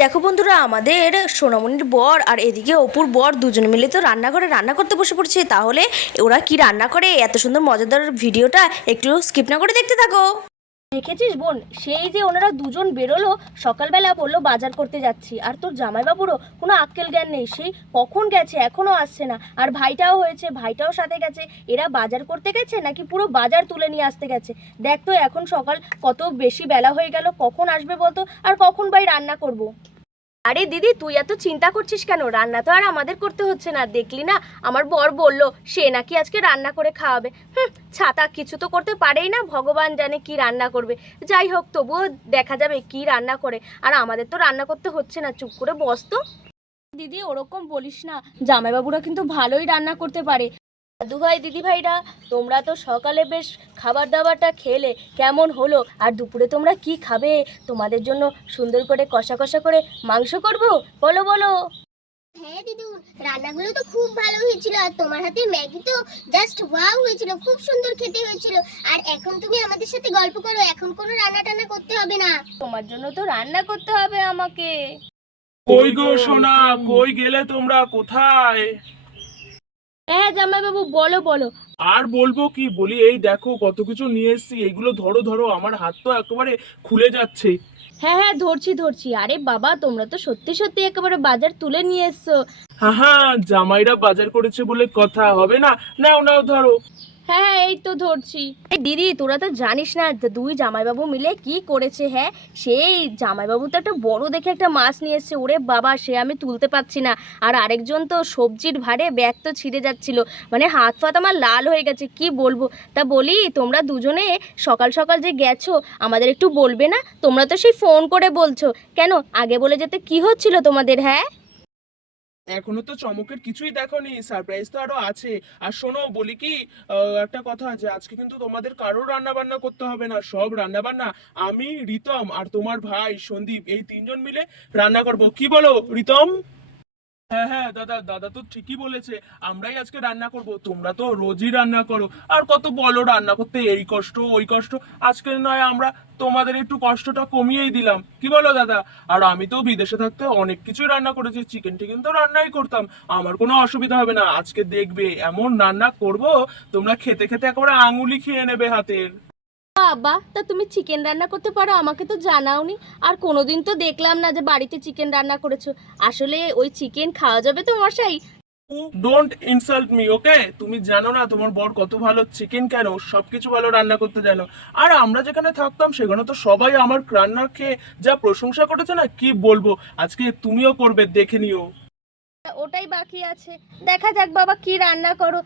দেখো বন্ধুরা, আমাদের সোনামণির বর আর এদিকে অপুর বর দুজনে মিলে তো রান্নাঘরে রান্না করতে বসে পড়ছে। তাহলে ওরা কি রান্না করে? এত সুন্দর, মজাদার ভিডিওটা একটু স্কিপ না করে দেখতে থাকো। দেখেছিস বোন? সেই যে ওনারা দুজন বেরোলো, সকালবেলা বলল, বাজার করতে যাচ্ছি। আর তোর জামাইবাবুরও কোনো আক্কেল জ্ঞান নেই। সেই কখন গেছে? এখনও আসছে না। আর ভাইটাও হয়েছে, ভাইটাও সাথে গেছে। এরা বাজার করতে গেছে নাকি পুরো বাজার তুলে নিয়ে আসতে গেছে? দেখ তো, এখন সকাল কত বেশি বেলা হয়ে গেল, কখন আসবে বলতো? আর কখন ভাই রান্না করব। আরে দিদি, তুই এত চিন্তা করছিস কেন? রান্না তো আর আমাদের করতে হচ্ছে না। দেখলি না, আমার বর বলল, সে নাকি আজকে রান্না করে খাওয়াবে। হুম, ছাতা কিছু তো করতে পারেই না, ভগবান জানে কি রান্না করবে। যাই হোক, তবুও দেখা যাবে কি রান্না করে। আর আমাদের তো রান্না করতে হচ্ছে না, চুপ করে বস তো। দিদি, ওরকম বলিস না। জামাইবাবুরা কিন্তু ভালোই রান্না করতে পারে। দাদু ভাই দিদি ভাইরা তোমরা তো সকালে বেশ খাবার দাবারটা খেলে কেমন হলো? আর দুপুরে তোমরা কি খাবে? তোমাদের জন্য সুন্দর করে কষা কষা করে মাংস করব? বলো বলো। হ্যাঁ দিদু রান্নাগুলো তো খুব ভালো হয়েছিল আর তোমার হাতে ম্যাগি তো জাস্ট ওয়াও হয়েছিল খুব সুন্দর খেতে হয়েছিল। আর এখন তুমি আমাদের সাথে গল্প করো এখন কোনো রান্না টান্না করতে হবে না। তোমার জন্য তো রান্না করতে হবে আমাকে। কই গো সোনা কই গেলে তোমরা কোথায়? হ্যাঁ জামাইবাবু বলো বলো। আর বলব কি? বলি এই দেখো কত কিছু নিয়ে এসেছি। এগুলো ধরো ধরো আমার হাত তো একেবারে খুলে যাচ্ছে। হ্যাঁ হ্যাঁ ধরছি ধরছি। আরে বাবা তোমরা তো সত্যি সত্যি একেবারে বাজার তুলে নিয়ে এসছো। হ্যাঁ হ্যাঁ জামাইরা বাজার করেছে বলে কথা। হবে না? নাও নাও ধরো। হ্যাঁ হ্যাঁ এই তো ধরছি। দিদি, তোরা তো জানিস না দুই জামাইবাবু মিলে কি করেছে হ্যাঁ? সেই জামাইবাবু তো একটা বড় দেখে একটা মাছ নিয়ে এসছে। ওরে বাবা, সে আমি তুলতে পারছি না। আর আরেকজন তো সবজির ভারে ব্যাগ তো ছিঁড়ে যাচ্ছিল। মানে হাত ফাত আমার লাল হয়ে গেছে, কি বলব? তা বলি, তোমরা দুজনে সকাল সকাল যে গেছো, আমাদের একটু বলবে না? তোমরা তো সেই ফোন করে বলছো। কেন? আগে বলে যেতে কি হচ্ছিল তোমাদের হ্যাঁ? এখনও তো চমকের কিছুই দেখোনি সারপ্রাইজ তো আরও আছে। আর শোনো, বলি কি একটা কথা আছে আজকে কিন্তু তোমাদের কারোর রান্না বান্না করতে হবে না, সব রান্না বান্না আমি, রিতম আর তোমার ভাই সন্দীপ, এই তিনজন মিলে রান্না করব। কি বলো, রিতম? হ্যাঁ হ্যাঁ দাদা দাদা তো ঠিকই বলেছে, আমরাই আজকে রান্না করব, তোমরা তো রোজই রান্না করো। আর কত বলো, রান্না করতে এই কষ্ট, ওই কষ্ট, আজকে নয়, আমরা তোমাদের একটু কষ্টটা কমিয়েই দিলাম। কি বলো, দাদা? আর আমি তো বিদেশে থাকতে অনেক কিছুই রান্না করেছি চিকেন টিকেন তো রান্নাই করতাম, আমার কোনো অসুবিধা হবে না, আজকে দেখবে, এমন রান্না করব, তোমরা খেতে খেতে একেবারে আঙুলি খেয়ে নেবে হাতের। বাবা তা তুমি চিকেন রান্না করতে পারো আমাকে তো জানাওনি। আর কোনোদিন তো দেখলাম না যে বাড়িতে চিকেন রান্না করেছ। আসলে ওই চিকেন খাওয়া যাবে তো মশাই? ডোন্ট ইনসাল্ট মি ওকে তুমি জানো না তোমার বর কত ভালো চিকেন কেন সবকিছু ভালো রান্না করতে জানো। আর আমরা যেখানে থাকতাম সেখানে তো সবাই আমার রান্নার খেয়ে যা প্রশংসা করেছে না কি বলব? আজকে তুমিও করবে দেখে নিও। ওটাই বাকি আছে। দেখা যাক বাবা কি রান্না করো।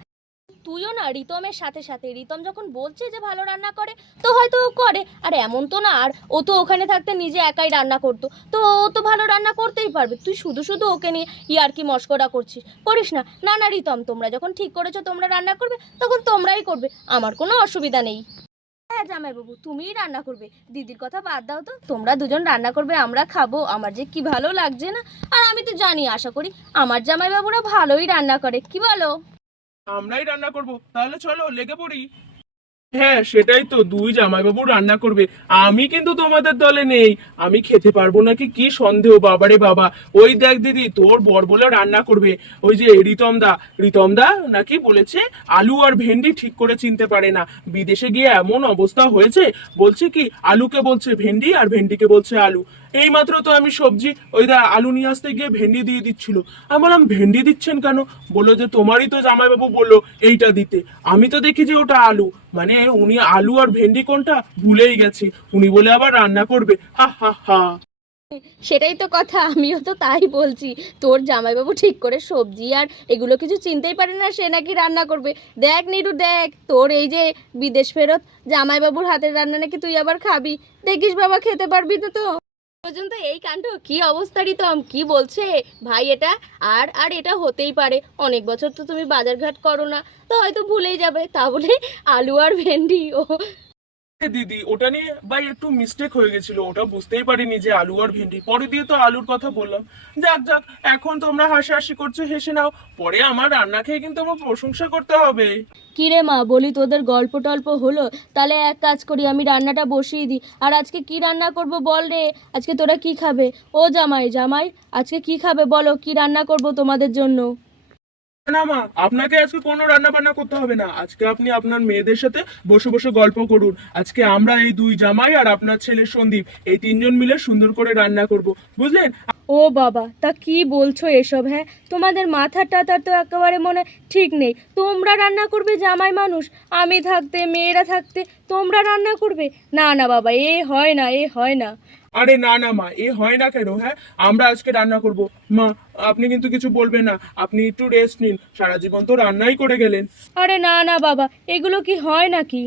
তুইও না রিতমের সাথে সাথে, রিতম যখন বলছে যে ভালো রান্না করে, তো হয়তো ও করে। আর এমন তো না, আর ও তো ওখানে থাকতে নিজে একাই রান্না করতো। তো ও তো ভালো রান্না করতেই পারবে। তুই শুধু শুধু ওকে নিয়ে ইয়ার কি মস্করা করছিস। করিস না। না না, রিতম, তোমরা যখন ঠিক করেছ তোমরা রান্না করবে, তখন তোমরাই করবে। আমার কোনো অসুবিধা নেই। হ্যাঁ জামাইবাবু, তুমিই রান্না করবে। দিদির কথা বাদ দাও তো। তোমরা দুজন রান্না করবে, আমরা খাব। আমার যে কি ভালো লাগছে না। আর আমি তো জানি, আশা করি আমার জামাইবাবুরা ভালোই রান্না করে। কি বলো? আমরাই রান্না করব। তাহলে চলো, লেগে পড়ি। হ্যাঁ সেটাই তো, দুই জামাইবাবু রান্না করবে। আমি কিন্তু তোমাদের দলে নেই। আমি খেতে পারব নাকি? কি সন্দেহ, বাবারে বাবা। ওই দেখ দিদি, তোর বর বলে রান্না করবে। ওই যে রিতম দা রিতম দা নাকি বলেছে, আলু আর ভেন্ডি ঠিক করে চিনতে পারে না। বিদেশে গিয়ে এমন অবস্থা হয়েছে, বলছে কি, আলুকে বলছে ভেন্ডি আর ভেন্ডিকে বলছে আলু। এই মাত্র তো আমি সবজি ওই দা আলু নিয়ে আসতে গিয়ে ভেন্ডি দিয়ে দিচ্ছিল। আমি বললাম, ভেন্ডি দিচ্ছেন কেন? বলল যে, তোমারই তো জামাইবাবু বলল এইটা দিতে। আমি তো দেখি যে ওটা আলু। মানে উনি আলু আর ভেন্ডি কোনটা ভুলেই গেছে। উনি বলে আবার রান্না করবে। হা হা হা। সেটাই তো কথা, আমিও তো তাই বলছি। তোর জামাইবাবু ঠিক করে সবজি আর এগুলো কিছু চিনতেই পারে না, সে নাকি রান্না করবে। দেখ নিরু, দেখ, তোর এই যে বিদেশ ফেরত জামাইবাবুর হাতের রান্না নাকি তুই আবার খাবি। দেখিস বাবা, খেতে পারবি তো তো। পর্যন্ত এই কাণ্ড কি অবস্থা রিতম কি বলছে? ভাই, এটা আর আর এটা হতেই পারে। অনেক বছর তো তুমি বাজারঘাট করো না। তো হয়তো ভুলেই যাবে। তা বলে আলু আর ভেন্ডি, ও দিদি, ওটা নিয়ে ভাই একটু মিস্টেক হয়ে গেছিল। ওটা বুঝতেই পারিনি যে আলু আর ভেন্ডি। পরে দিয়ে তো আলুর কথা বললাম। যাক যাক, এখন তোমরা হাসাহাসি করছ, হেসে নাও। পরে আমার রান্না খেয়ে কিন্তু আমার প্রশংসা করতে হবে। কিরে মা, বলি তোদের গল্প টল্প হলো? তাহলে এক কাজ করি, আমি রান্নাটা বসিয়ে দিই। আর আজকে কি রান্না করব বল রে? আজকে তোরা কি খাবে? ও জামাই জামাই, আজকে কি খাবে বলো? কি রান্না করব তোমাদের জন্য? না মা, আপনাকে আজকে কোনো রান্না বান্না করতে হবে না। আজকে আপনি আপনার মেয়েদের সাথে বসে বসে গল্প করুন। আজকে আমরা এই দুই জামাই আর আপনার ছেলে সন্দীপ, এই তিনজন মিলে সুন্দর করে রান্না করব। বুঝলেন? ও বাবা, তা কি বলছো এসব হ্যাঁ? তোমাদের মাথার টাথার তো একেবারে মনে ঠিক নেই। তোমরা রান্না করবে জামাই মানুষ, আমি থাকতে, মেয়েরা থাকতে, তোমরা রান্না করবে? না না বাবা, এ হয় না, এ হয় না। আরে না না মা এ হয় না কেন হ্যাঁ? আমরা আজকে রান্না করব। মা আপনি কিন্তু কিছু বলবেন না। আপনি একটু রেস্ট নিন। সারা জীবন তো রান্নাই করে গেলেন। আরে না না বাবা এগুলো কি হয় নাকি?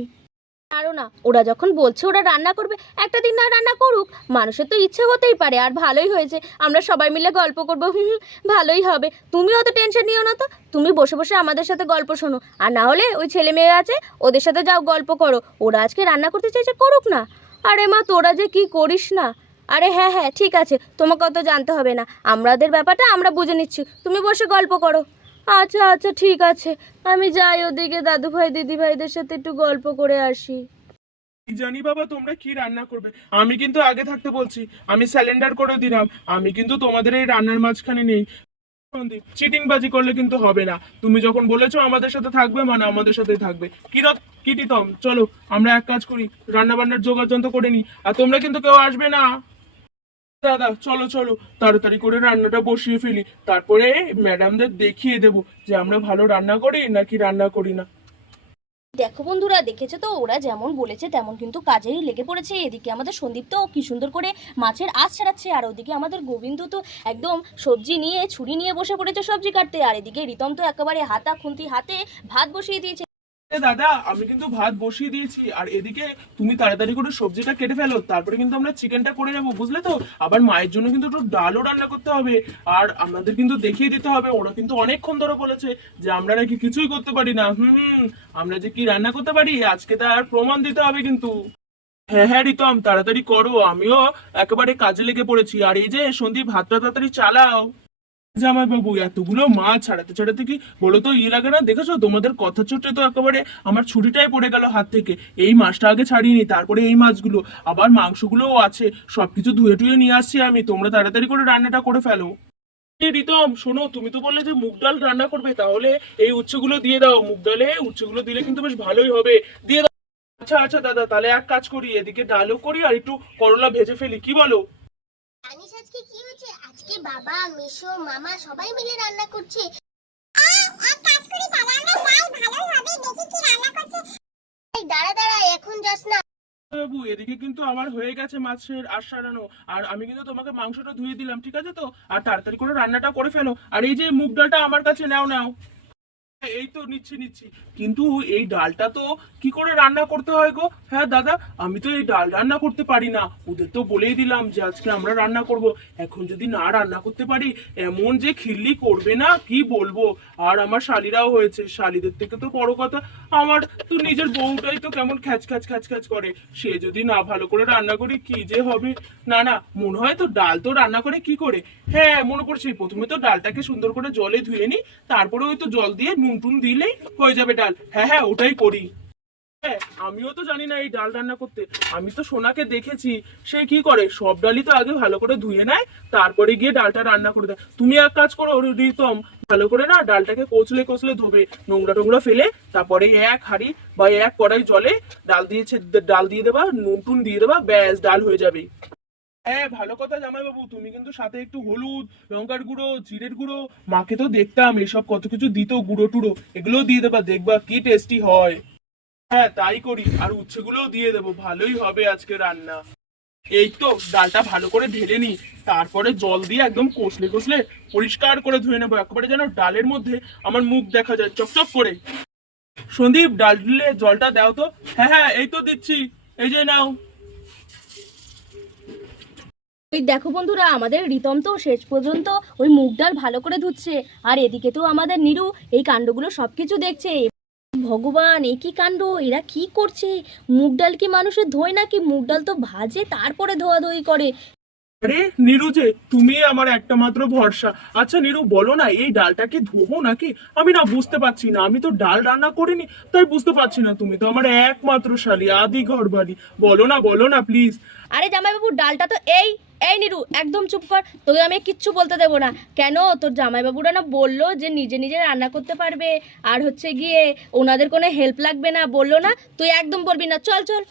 আরও না ওরা যখন বলছে ওরা রান্না করবে একটা দিন না রান্না করুক মানুষের তো ইচ্ছে হতেই পারে আর ভালোই হয়েছে। আমরা সবাই মিলে গল্প করব হুম হুম, ভালোই হবে। তুমি অত টেনশন নিও না তো তুমি বসে বসে আমাদের সাথে গল্প শোনো। আর না হলে ওই ছেলে মেয়ে আছে ওদের সাথে যাও গল্প করো। ওরা আজকে রান্না করতে চাইছে করুক না। আরে মা, তোরা যে কি করিস না? আরে হ্যাঁ হ্যাঁ ঠিক আছে, তোমাকে অত জানতে হবে না। আমাদের ব্যাপারটা আমরা বুঝে নিচ্ছি। তুমি বসে গল্প করো। আচ্ছা আচ্ছা ঠিক আছে। আমি যাই ওদিকে দাদু ভাই দিদি ভাইদের সাথে একটু গল্প করে আসি। জানি বাবা, তোমরা কি রান্না করবে? আমি কিন্তু আগে থাকতে বলছি, আমি স্যালেন্ডার করে দিলাম। আমি কিন্তু তোমাদের এই রান্নার মাঝখানে নেই। সন্দীপ চিটিং বাজি করলে কিন্তু হবে না। তুমি যখন বলেছ আমাদের সাথে থাকবে মানে আমাদের সাথেই থাকবে। কিরত কিটিতম চলো, আমরা এক কাজ করি রান্না বান্নার জোগাড় যন্ত্র করে নিই। আর তোমরা কিন্তু কেউ আসবে না। দাদা, চলো চলো, তাড়াতাড়ি করে রান্নাটা বসিয়ে ফেলি। তারপরে ম্যাডামদের দেখিয়ে দেবো যে আমরা ভালো রান্না করি নাকি রান্না করি না। দেখো বন্ধুরা, দেখেছ তো? ওরা যেমন বলেছে, তেমন কিন্তু কাজেই লেগে পড়েছে। এদিকে আমাদের সন্দীপ তো কি সুন্দর করে মাছের আঁচ ছাড়াচ্ছে, আর ওদিকে আমাদের গোবিন্দ তো একদম সবজি নিয়ে, ছুরি নিয়ে বসে পড়েছে সবজি কাটতে। আর এদিকে রিতম তো একেবারে হাতা খুন্তি হাতে ভাত বসিয়ে দিয়েছে। দাদা, আমি কিন্তু ভাত বসিয়ে দিয়েছি, আর এদিকে তুমি তাড়াতাড়ি করে সবজিটা কেটে ফেলো, তারপরে কিন্তু আমরা চিকেনটা করে নেব, বুঝলে তো? আবার মায়ের জন্য কিন্তু একটু ডালও রান্না করতে হবে, আর আমাদের কিন্তু দেখিয়ে দিতে হবে, ওরা কিন্তু অনেকক্ষণ ধরে বলেছে যে আমরা নাকি কিছুই করতে পারি না, হুম আমরা যে কি রান্না করতে পারি, আজকে তার প্রমাণ দিতে হবে কিন্তু। হ্যাঁ হ্যাঁ রিতম তাড়াতাড়ি করো, আমিও একেবারে কাজে লেগে পড়েছি, আর এই যে সন্দীপ ভাতটা তাড়াতাড়ি চালাও। জামাই বাবু, এতগুলো মাছ ছাড়াতে ছাড়াতে কি বলো তো ই লাগে না? দেখেছ? তোমাদের কথা চোটে তো একেবারে আমার ছুরিটাই পড়ে গেল হাত থেকে। এই মাছটা আগে ছাড়িনি, তারপরে এই মাছগুলো, আবার মাংসগুলোও আছে। সবকিছু ধুয়ে টুয়ে নিয়ে আসছি আমি। তোমরা তাড়াতাড়ি করে রান্নাটা করে ফেলো। রিতম, শোনো, তুমি তো বললে যে মুগ ডাল রান্না করবে, তাহলে এই উচ্চগুলো দিয়ে দাও। মুগ ডালে উচ্চগুলো দিলে কিন্তু বেশ ভালোই হবে। দিয়ে দাও। আচ্ছা আচ্ছা দাদা, তাহলে এক কাজ করি, এদিকে ডালও করি আর একটু করলা ভেজে ফেলি, কি বলো জানিস আজকে কি হয়েছে আজকে বাবা, মিশো, মামা সবাই মিলে রান্না করছে। দাঁড়া দাঁড়া, এখন যাস না। বাবু, এদিকে কিন্তু আমার হয়ে গেছে মাছের আশ সারানো। আর আমি কিন্তু তোমাকে মাংসটা ধুয়ে দিলাম, ঠিক আছে তো? আর তাড়াতাড়ি করে রান্নাটা করে ফেলো। আর এই যে মুগ ডালটা আমার কাছে, নাও নাও। এই তো নিচ্ছি নিচ্ছি। কিন্তু এই ডালটা তো কি করে রান্না করতে হয় গো? হ্যাঁ দাদা, আমি তো এই ডাল রান্না করতে পারি না। ওদের তো বলেই দিলাম যে আজকে আমরা রান্না করব। এখন যদি না রান্না করতে পারি, এমন যে খিল্লি করবে না, কি বলব? আর আমার শালিরাও হয়েছে, শালিদের থেকে তো বড় কথা। আমার তো নিজের বউটাই তো কেমন খ্যাচ খ্যাচ খ্যাচ খ্যাচ করে। সে যদি না ভালো করে রান্না করি, কি যে হবে? না না, মনে হয় তো ডাল তো রান্না করে কি করে? হ্যাঁ মনে করছি প্রথমে তো ডালটাকে সুন্দর করে জলে ধুয়ে নি তারপরে ওই তো জল দিয়ে নুন টুন দিলেই হয়ে যাবে ডাল। হ্যাঁ হ্যাঁ ওটাই করি। হ্যাঁ আমিও তো জানি না এই ডাল রান্না করতে। আমি তো সোনাকে দেখেছি, সে কি করে? সব ডালই তো আগে ভালো করে ধুয়ে নেয়, তারপরে গিয়ে ডালটা রান্না করে দেয়। তুমি এক কাজ করো, রিতম, ভালো করে না ডালটাকে কচলে কচলে ধোবে, নোংরা টোংরা ফেলে, তারপরে এক হাঁড়ি বা এক কড়াই জলে ডাল দিয়েছে ডাল দিয়ে দেবা নুন টুন দিয়ে দেবা, ব্যাস, ডাল হয়ে যাবে। হ্যাঁ ভালো কথা জামাই বাবু তুমি কিন্তু সাথে একটু হলুদ, লঙ্কার গুঁড়ো, জিরের গুঁড়ো, মাকে তো দেখতাম, এসব কত কিছু দিত, গুঁড়ো টুড়ো, এগুলোও দিয়ে দেবা, দেখবা কি টেস্টি হয়। হ্যাঁ তাই করি, আর উচ্ছেগুলোও দিয়ে দেবো, ভালোই হবে আজকে রান্না। এই তো, ডালটা ভালো করে ঢেলে নি তারপরে জল দিয়ে একদম কষলে কষলে পরিষ্কার করে ধুয়ে নেব, একেবারে যেন ডালের মধ্যে আমার মুখ দেখা যায়, চকচক করে। সন্দীপ, ডাল দিলে জলটা দাও তো। হ্যাঁ হ্যাঁ এই তো দিচ্ছি, এই যে নাও। ওই দেখো বন্ধুরা আমাদের রিতম তো শেষ পর্যন্ত ওই মুগ ডাল ভালো করে ধুচ্ছে। আর এদিকে তো আমাদের নিরু এই কাণ্ডগুলো সব কিছু দেখছে। ভগবান এ কি কাণ্ড? এরা কি করছে? মুগ ডাল কি মানুষের ধোয় নাকি? মুগ ডাল তো ভাজে তারপরে ধোয়াধুয়ি করে। আরে নিরু যে তুমি আমার একটা মাত্র ভরসা। আচ্ছা নিরু বলো না এই ডালটাকে ধোবো নাকি? আমি না বুঝতে পারছি না আমি তো ডাল রান্না করিনি তাই বুঝতে পারছি না তুমি তো আমার একমাত্র শালি আদি ঘর বাড়ি বলো না বলো না প্লিজ আরে জামাইবাবু ডালটা তো এই এই নিরু, একদম চুপ কর। তোকে আমি কিচ্ছু বলতে দেবো না। কেন? তোর জামাইবাবুরা না বলল যে নিজে নিজে রান্না করতে পারবে। আর হচ্ছে গিয়ে ওনাদের কোনো হেল্প লাগবে না। বলল না, তুই একদম বলবি না। চল চল।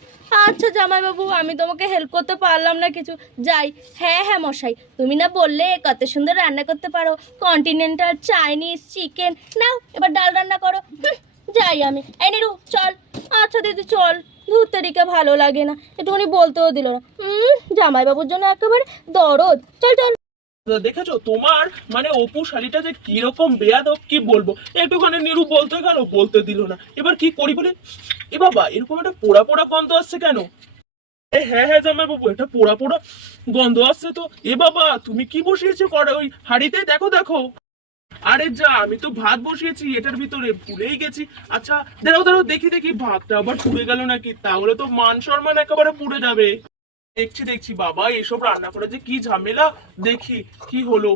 আচ্ছা জামাইবাবু, আমি তোমাকে হেল্প করতে পারলাম না কিছু। যাই হ্যাঁ হ্যাঁ মশাই, তুমি না বললে কত সুন্দর রান্না করতে পারো। কন্টিনেন্টাল চাইনিজ চিকেন নাও, এবার ডাল রান্না করো। যাই আমি। এই নিরু, চল। আচ্ছা দিদি, চল। ধুত্তারিকে ভালো লাগে না। একটুখানি বলতেও দিল না। জামাইবাবুর জন্য একেবারে দরদ। চল চল। দেখেছ? তোমার মানে অপু শালিটা যে কীরকম বেয়াদব, কি বলব? একটুখানি নিরু বলতে গেল, বলতে দিল না। এবার কি করি বলে? এ বাবা, এরকম একটা পোড়া পোড়া গন্ধ আসছে কেন? হ্যাঁ হ্যাঁ জামাই বাবু এটা পোড়া পোড়া গন্ধ আসছে তো। এ বাবা, তুমি কি বসিয়েছো করে ওই হাড়িতে? দেখো দেখো। আরে যা আমি তো ভাত বসিয়েছি এটার ভিতরে ভুলেই গেছি। আচ্ছা দাঁড়াও দাঁড়াও দেখি দেখি ভাতটা আবার পুড়ে গেল নাকি? তাহলে তো মান সম্মান একেবারে পুড়ে যাবে। দেখছি দেখছি বাবা এসব রান্না করে যে কি ঝামেলা। দেখি কি হলো?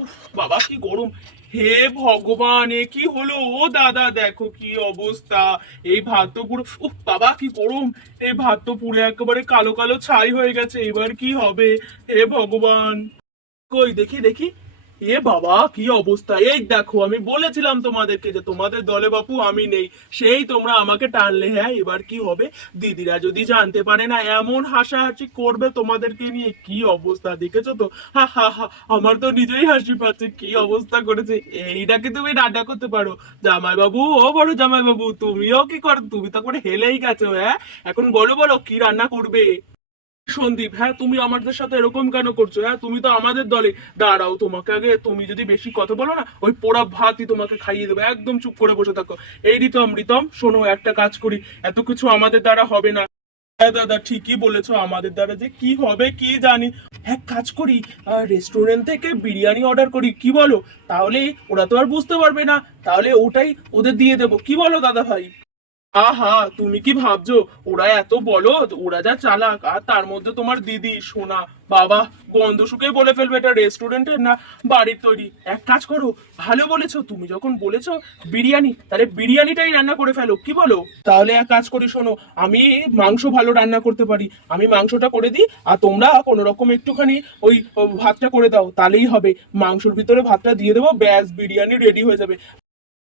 উফ, বাবা কি গরম। হে ভগবান এ কি হলো? ও দাদা দেখো কি অবস্থা। এই ভাত তো পুরো উফ বাবা কি গরম। এই ভাত তো পুরো একেবারে কালো কালো ছাই হয়ে গেছে। এবার কি হবে? হে ভগবান। কই দেখি দেখি। এ বাবা, কি অবস্থা? এই দেখো, আমি বলেছিলাম তোমাদেরকে যে তোমাদের দলে বাপু আমি নেই। সেই তোমরা আমাকে টানলে হ্যাঁ এবার কি হবে? দিদিরা যদি জানতে পারে না, এমন হাসাহাসি করবে তোমাদেরকে নিয়ে, কি অবস্থা, দেখেছ তো? হা হা হা, আমার তো নিজেই হাসি পাচ্ছে, কি অবস্থা করেছে? এইটাকে তুমি রান্না করতে পারো। জামাই বাবু ও বড় জামাই বাবু তুমিও কি করো, তুমি তো করে হেলেই গেছো হ্যাঁ? এখন বলো বলো, কি রান্না করবে? সন্দীপ হ্যাঁ তুমি আমাদের সাথে এরকম কেন করছ? হ্যাঁ তুমি তো আমাদের দলে। দাঁড়াও তোমাকে আগে, তুমি যদি বেশি কথা বলো না, ওই পোড়া ভাতই তোমাকে খাইয়ে দেবো। একদম চুপ করে বসে থাকো। এই রিতম রিতম শোনো, একটা কাজ করি। এত কিছু আমাদের দ্বারা হবে না। হ্যাঁ দাদা, ঠিকই বলেছ আমাদের দ্বারা যে কি হবে কি জানি। এক কাজ করি রেস্টুরেন্ট থেকে বিরিয়ানি অর্ডার করি, কি বলো? তাহলে ওরা তো আর বুঝতে পারবে না। তাহলে ওটাই ওদের দিয়ে দেবো। কি বলো, দাদা ভাই? আহা, তুমি কি ভাবছ? ওরা এত বলো ওরা যা চালাক, আর তার মধ্যে তোমার দিদি, সোনা, বাবা গন্ধ শুকে বলে ফেলবে এটা রেস্টুরেন্টের না বাড়ির তৈরি। এক কাজ করো, ভালো বলেছ, তুমি যখন বলেছ বিরিয়ানি, তাহলে বিরিয়ানিটাই রান্না করে ফেলো, কি বলো? তাহলে এক কাজ করি, শোনো, আমি মাংস ভালো রান্না করতে পারি। আমি মাংসটা করে দিই, আর তোমরা কোনো রকম একটুখানি ওই ভাতটা করে দাও, তাহলেই হবে। মাংসর ভিতরে ভাতটা দিয়ে দেবো, ব্যাস, বিরিয়ানি রেডি হয়ে যাবে।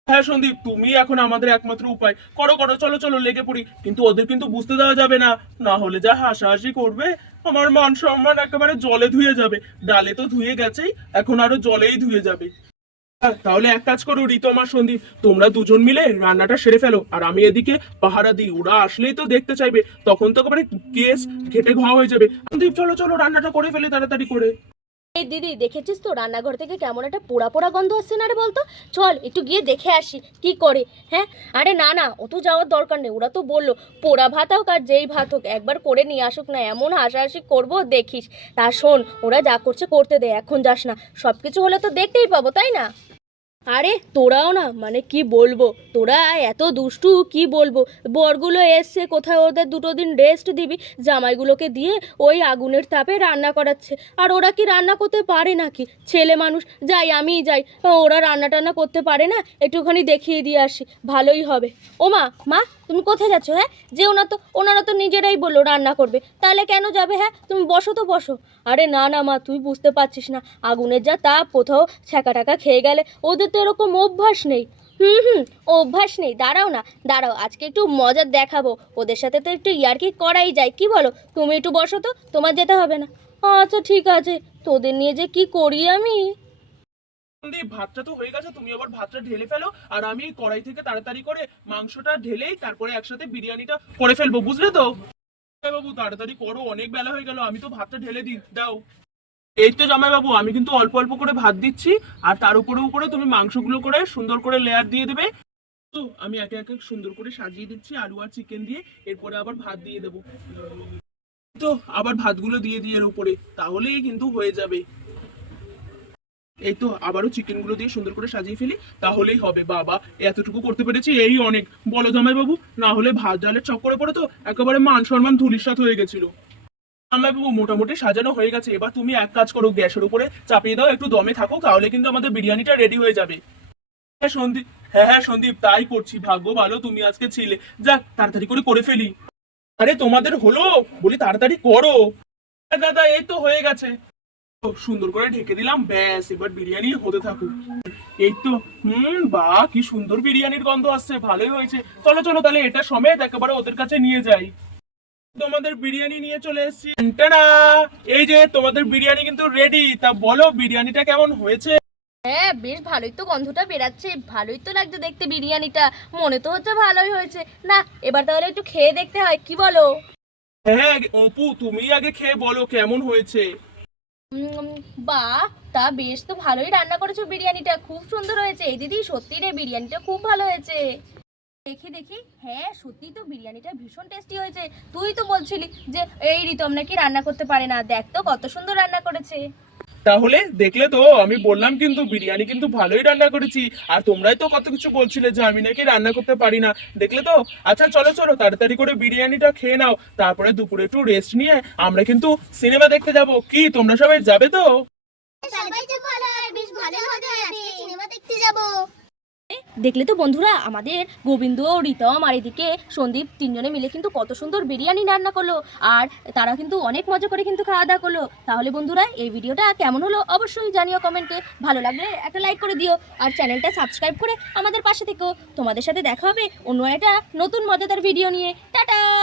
হ্যাঁ সন্দীপ তুমি এখন আমাদের একমাত্র উপায়। করো করো চলো চলো লেগে পড়ি। কিন্তু ওদের কিন্তু বুঝতে দেওয়া যাবে না। না হলে যা হাসাহাসি করবে আমার মান সম্মান একেবারে জলে ধুয়ে যাবে। ডালে তো ধুয়ে গেছেই এখন আরও জলেই ধুয়ে যাবে। হ্যাঁ, তাহলে এক কাজ করো রিতম আর সন্দীপ। তোমরা দুজন মিলে রান্নাটা সেরে ফেলো। আর আমি এদিকে পাহারা দিই। ওরা আসলেই তো দেখতে চাইবে। তখন তো একেবারে কেস ঘেটে ঘা হয়ে যাবে। সন্দীপ চলো চলো রান্নাটা করে ফেলে তাড়াতাড়ি করে। এই দিদি, দেখেছিস তো রান্নাঘর থেকে কেমন একটা পোড়া পোড়া গন্ধ আসছে না রে বলতো? চল, একটু গিয়ে দেখে আসি, কি করে হ্যাঁ? আরে না না ও তো যাওয়ার দরকার নেই, ওরা তো বলল, পোড়া ভাত হোক আর যেই ভাত হোক, একবার করে নিয়ে আসুক না, এমন হাসাহাসি করব, দেখিস। তা শোন, ওরা যা করছে করতে দে, এখন যাস না সব কিছু হলে তো দেখতেই পাবো, তাই না? আরে তোরাও না মানে কি বলব? তোরা এত দুষ্টু, কি বলব? বরগুলো এসছে, কোথায় ওদের দুটো দিন রেস্ট দিবি? জামাইগুলোকে দিয়ে ওই আগুনের তাপে রান্না করাচ্ছে। আর ওরা কি রান্না করতে পারে নাকি? ছেলে মানুষ, যাই আমি যাই। ওরা রান্না টান্না করতে পারে না? একটুখানি দেখিয়ে দিয়ে আসি, ভালোই হবে। ও মা মা তুমি কোথায় যাচ্ছ হ্যাঁ? যে ওনার তো, ওনারা তো নিজেরাই বলল রান্না করবে। তাহলে কেন যাবে হ্যাঁ? তুমি বসো তো, বসো। আরে না না, মা, তুই বুঝতে পারছিস না। আগুনের যা তাপ, কোথাও ছ্যাঁকা টাকা খেয়ে গেলে ওদের তো এরকম অভ্যাস নেই। হুম হুম, অভ্যাস নেই। দাঁড়াও না, দাঁড়াও, আজকে একটু মজার দেখাবো। ওদের সাথে তো একটু ইয়ার্কি করাই যায়, কি বলো? তুমি একটু বসো তো, তোমার যেতে হবে না। আচ্ছা ঠিক আছে। তোদের নিয়ে যে কি করি আমি? সন্দীপ ভাতটা তো হয়ে গেছে, তুমি আবার ভাতটা ঢেলে ফেলো। আর আমি কড়াই থেকে তাড়াতাড়ি করে মাংসটা ঢেলেই তারপরে একসাথে বিরিয়ানিটা করে ফেলব, বুঝলে তো? বাবু তাড়াতাড়ি করো, অনেক বেলা হয়ে গেল, আমি তো ভাতটা ঢেলে দিই, দাও। এই তো জামাই বাবু আমি কিন্তু অল্প অল্প করে ভাত দিচ্ছি, আর তার উপরে উপরে তুমি মাংসগুলো করে সুন্দর করে লেয়ার দিয়ে দেবে। তো আমি একে একে সুন্দর করে সাজিয়ে দিচ্ছি আলু আর চিকেন দিয়ে, এরপরে আবার ভাত দিয়ে দেবো। তো আবার ভাতগুলো দিয়ে দিই এর উপরে, তাহলেই কিন্তু হয়ে যাবে। এই তো আবারও চিকেনগুলো দিয়ে সুন্দর করে সাজিয়ে ফেলি তাহলেই হবে। বাবা এতটুকু করতে পেরেছি এই অনেক। বলো জামাই বাবু না হলে ভাত ডালের চক্করে পড়ে তো একেবারে মান সম্মান ধুলিসাত হয়ে গেছিল। মোটামুটি সাজানো হয়ে গেছে। এবার তুমি এক কাজ করো গ্যাসের উপরে চাপিয়ে দাও একটু দমে থাকো তাহলে কিন্তু আমাদের বিরিয়ানিটা রেডি হয়ে যাবে। হ্যাঁ সন্দীপ হ্যাঁ হ্যাঁ সন্দীপ তাই করছি। ভাগ্য ভালো তুমি আজকে ছিলে। যাক তাড়াতাড়ি করে করে ফেলি। আরে তোমাদের হলো? বলি তাড়াতাড়ি করো। হ্যাঁ, দাদা এই তো হয়ে গেছে। সুন্দর করে ঢেকে দিলাম ব্যাস এবার বিরিয়ানি হতে থাকুক। এই তো হুম বা কি সুন্দর বিরিয়ানির গন্ধ আসছে ভালোই হয়েছে। চলো চলো তাহলে এটা সমেত একেবারে ওদের কাছে নিয়ে যাই। তোমাদের বিরিয়ানি নিয়ে চলে এসেছি! এই যে তোমাদের বিরিয়ানি কিন্তু রেডি তা বলো বিরিয়ানিটা কেমন হয়েছে? হ্যাঁ বেশ ভালোই তো গন্ধটা বেরাচ্ছে ভালোই তো লাগছে দেখতে বিরিয়ানিটা। মনে তো হচ্ছে ভালোই হয়েছে। না এবার তাহলে একটু খেয়ে দেখতে হয় কি বলো? হ্যাঁ অপু তুমি আগে খেয়ে বলো কেমন হয়েছে। বাহ তা বেশ তো ভালোই রান্না করেছ বিরিয়ানিটা। খুব সুন্দর হয়েছে। এই দিদি, সত্যি রে, বিরিয়ানিটা খুব ভালো হয়েছে। দেখি দেখি। হ্যাঁ সত্যি তো বিরিয়ানিটা ভীষণ টেস্টি হয়েছে। তুই তো বলছিলি যে, এই রিতম নাকি রান্না করতে পারে না। দেখ তো কত সুন্দর রান্না করেছে। তাহলে দেখলে তো, আমি বললাম কিন্তু বিরিয়ানি কিন্তু ভালোই রান্না করেছি। আর তোমরাই তো কত কিছু বলছিলে যে আমি নাকি রান্না করতে পারি না। দেখলে তো? আচ্ছা চলো চলো, তাড়াতাড়ি করে বিরিয়ানিটা খেয়ে নাও। তারপরে দুপুরে একটু রেস্ট নিয়ে আমরা কিন্তু সিনেমা দেখতে যাব। কি, তোমরা সবাই যাবে তো? সবাই আর বেশ ভালো হবে আজকে সিনেমা দেখতে যাব। দেখলে তো বন্ধুরা আমাদের গোবিন্দ রিতম আর এদিকে সন্দীপ তিনজনে মিলে কিন্তু কত সুন্দর বিরিয়ানি রান্না করল। আর তারা কিন্তু অনেক মজা করে কিন্তু খাওয়া দাওয়া করল। তাহলে বন্ধুরা, এই ভিডিওটা কেমন হলো অবশ্যই জানিও কমেন্টে ভালো লাগলে একটা লাইক করে দিও। আর চ্যানেলটা সাবস্ক্রাইব করে আমাদের পাশে থেকেও তোমাদের সাথে দেখা হবে অন্য একটা নতুন মজাদার ভিডিও নিয়ে। টাটা!